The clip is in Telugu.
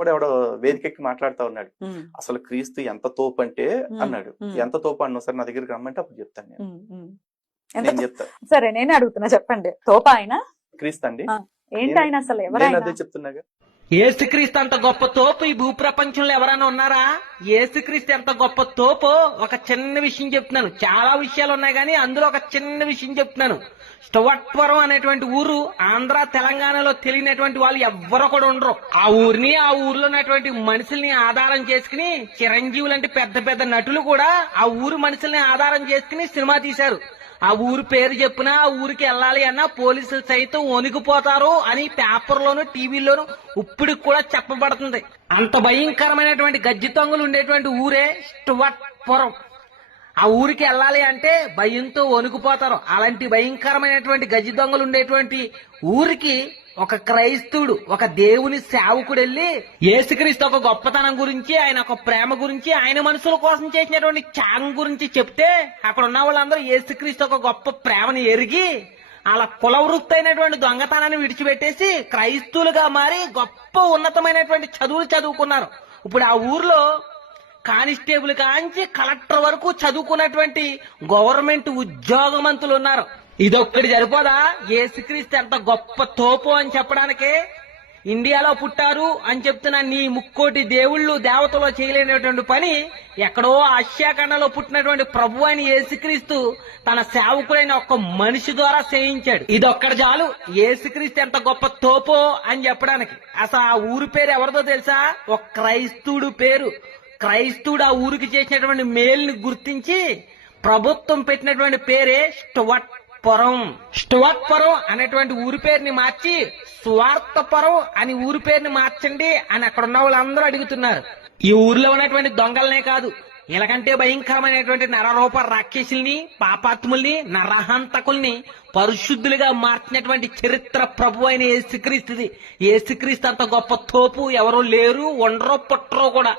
కూడా ఎవడో వేదికెక్కి మాట్లాడుతా ఉన్నాడు. అసలు క్రీస్తు ఎంత తోపు అంటే అన్నాడు. ఎంత తోపు అన్న సార్ నా దగ్గరికి రమ్మంటే అప్పుడు చెప్తాను నేను చెప్తాను. సరే నేను అడుగుతున్నా, చెప్పండి. తోపా ఆయన క్రీస్తు అండి. ఏంటి ఆయన అసలు ఎవరైనా? అదే చెప్తున్నాగా. ఏసుక్రీస్తు అంత గొప్ప తోపు ఈ భూప్రపంచంలో ఎవరైనా ఉన్నారా? ఏసుక్రీస్తు ఎంత గొప్ప తోపో ఒక చిన్న విషయం చెప్తున్నాను. చాలా విషయాలు ఉన్నాయి కానీ అందులో ఒక చిన్న విషయం చెప్తున్నాను. స్టువర్ట్పురం అనేటువంటి ఊరు ఆంధ్ర తెలంగాణలో తెలియనటువంటి వాళ్ళు ఎవ్వరూ కూడా ఉండరు. ఆ ఊరిని ఆ ఊర్లో ఉన్నటువంటి మనుషుల్ని ఆధారం చేసుకుని చిరంజీవులు అంటే పెద్ద పెద్ద నటులు కూడా ఆ ఊరు మనుషుల్ని ఆధారం చేసుకుని సినిమా తీశారు. ఆ ఊరు పేరు చెప్పినా ఆ ఊరికి వెళ్ళాలి అన్నా పోలీసులు సైతం వణికిపోతారు అని పేపర్లోను టీవీలోను ఇప్పటికి కూడా చెప్పబడుతుంది. అంత భయంకరమైనటువంటి గజ్జి తొంగలు ఉండేటువంటి ఊరే స్టువర్ట్పురం. ఆ ఊరికి వెళ్ళాలి అంటే భయంతో వణుకుపోతారు. అలాంటి భయంకరమైనటువంటి గజ్జి దొంగలు ఉండేటువంటి ఊరికి ఒక క్రైస్తవుడు, ఒక దేవుని సేవకుడు వెళ్ళి యేసుక్రీస్తు ఒక గొప్పతనం గురించి, ఆయన ఒక ప్రేమ గురించి, ఆయన మనుషుల కోసం చేసినటువంటి త్యాగం గురించి చెప్తే అక్కడ ఉన్న వాళ్ళందరూ యేసుక్రీస్తు ఒక గొప్ప ప్రేమని ఎరిగి అలా కులవృత్తి అయినటువంటి దొంగతనాన్ని విడిచిపెట్టేసి క్రైస్తవులుగా మారి గొప్ప ఉన్నతమైనటువంటి చదువులు చదువుకున్నారు. ఇప్పుడు ఆ ఊర్లో కానిస్టేబుల్ కాంచి కలెక్టర్ వరకు చదువుకున్నటువంటి గవర్నమెంట్ ఉద్యోగమంతులు ఉన్నారు. ఇదొక్కటి సరిపోదా యేసుక్రీస్తు ఎంత గొప్ప తోపు అని చెప్పడానికే? ఇండియాలో పుట్టారు అని చెప్తున్న నీ ముక్కోటి దేవుళ్ళు దేవతలో చేయలేనటువంటి పని ఎక్కడో ఆసియాఖండంలో పుట్టినటువంటి ప్రభు అని యేసుక్రీస్తు తన సేవకుడైన ఒక్క మనిషి ద్వారా చేయించాడు. ఇదొక్కటి చాలు యేసుక్రీస్తు ఎంత గొప్ప తోపో అని చెప్పడానికి. అసలు ఆ ఊరి పేరు ఎవరిదో తెలుసా? ఒక క్రైస్తవుడు పేరు. క్రైస్తవుడు ఆ ఊరికి చేసినటువంటి మేలుని గుర్తించి ప్రభుత్వం పెట్టినటువంటి పేరే స్టువర్ట్పురం. స్టువర్ట్పురం అనేటువంటి ఊరి పేరుని మార్చి స్వార్థపురం అని ఊరి పేరుని మార్చండి అని అక్కడ ఉన్న వాళ్ళందరూ అడుగుతున్నారు. ఈ ఊర్లో ఉన్నటువంటి దొంగలనే కాదు, ఇలాగంటే భయంకరమైనటువంటి నరరూప రాక్షసుల్ని, పాపాత్ముల్ని, నరహంతకుల్ని పరిశుద్ధులుగా మార్చినటువంటి చరిత్ర ప్రభు అయిన యేసుక్రీస్తుది. యేసుక్రీస్తు అంత గొప్ప తోపు ఎవరు లేరు, ఉండరో పుట్టరో కూడా.